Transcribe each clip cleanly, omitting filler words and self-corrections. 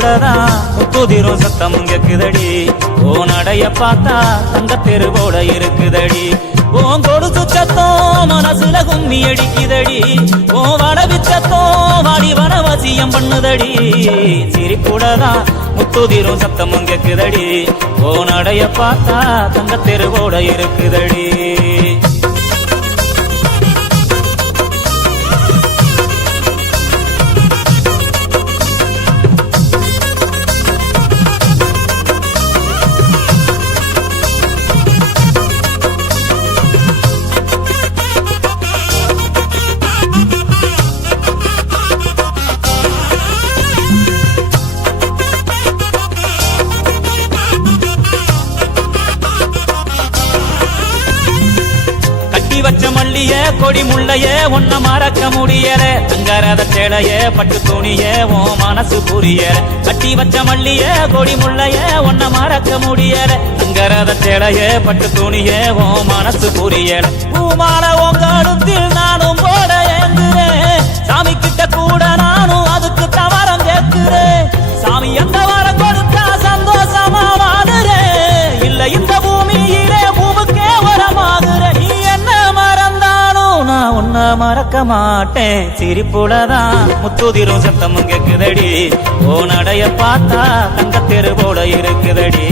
சிரிப்புலதான் முத்துதிரும் சத்தமும் கேக்குதடி ஓ நடைய பார்த்தா தங்க தெருவோட இருக்குதடி ஓன் கொடுத்து சத்தம் மனசுல கும்மி அடிக்குதடி ஓ வடவிச்சத்தம் வாடி வனவசியம் பண்ணுதடி சிரிப்புலதான் முத்துதிரும் சத்தமும் கேக்குதடி ஓ நடைய பார்த்தா தங்க தெருவோட இருக்குதடி வச்ச மல்லிய கொடி முள்ளைய ஒன்ன மறக்க முடியல தங்கரத சேலைய பட்டு துணிய ஓ மனசு புரியல கட்டி வச்ச மல்லிய கொடி முள்ளைய ஒன்ன மறக்க முடியல தங்கரத சேலைய பட்டு துணிய ஓ மனசு புரியல பூமால உங்களுத்தில் நானும் போட ஏங்குறேன் சாமி கிட்ட கூட நானும் அதுக்கு தவறம் கேட்கிறேன் சாமி அந்த வரம் கொடுத்தா சந்தோஷமா வாடுறேன் இல்ல இந்த பூமியிலே பூமுக்கே வரமாகுறேன் உன்ன மறக்க மாட்டேன் சிரிப்புலதான் முத்துதிரும் சத்தமும் கேக்குதடி ஓ நடைய பார்த்தா தங்க தெரு போல இருக்குதடி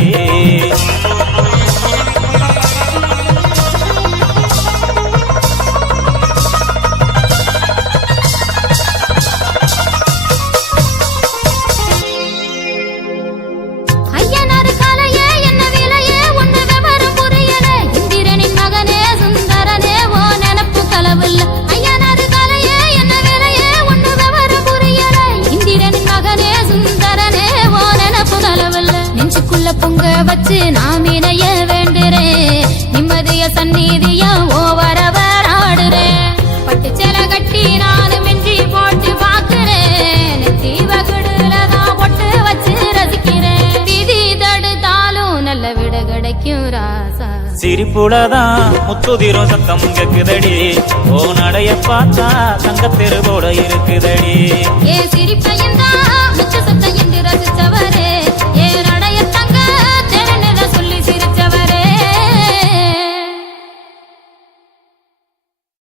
பொங்க வச்சு நாம் இணைய வேண்டுறேன் நிம்மதிய சந்நிதிய ஓவரவர் ஆடுறேன் பட்டு சேலை கட்டி நானும் மின்றி போட்டு பாக்குறேன் தீவகடுலதான் பொட்டு வச்சு ரசிக்கிறேன் விதி தடுத்தாலும் நல்ல விட கிடைக்கும் ராசா சிரிப்புலதான் முத்துதிரும் சத்தம் கேக்குதடி ஓ நடைய பார்த்தா தங்க தெருவோட இருக்குதடி ஏ சிரிப்பையந்தா முச்ச சத்தம் என்று ரசிச்சவரே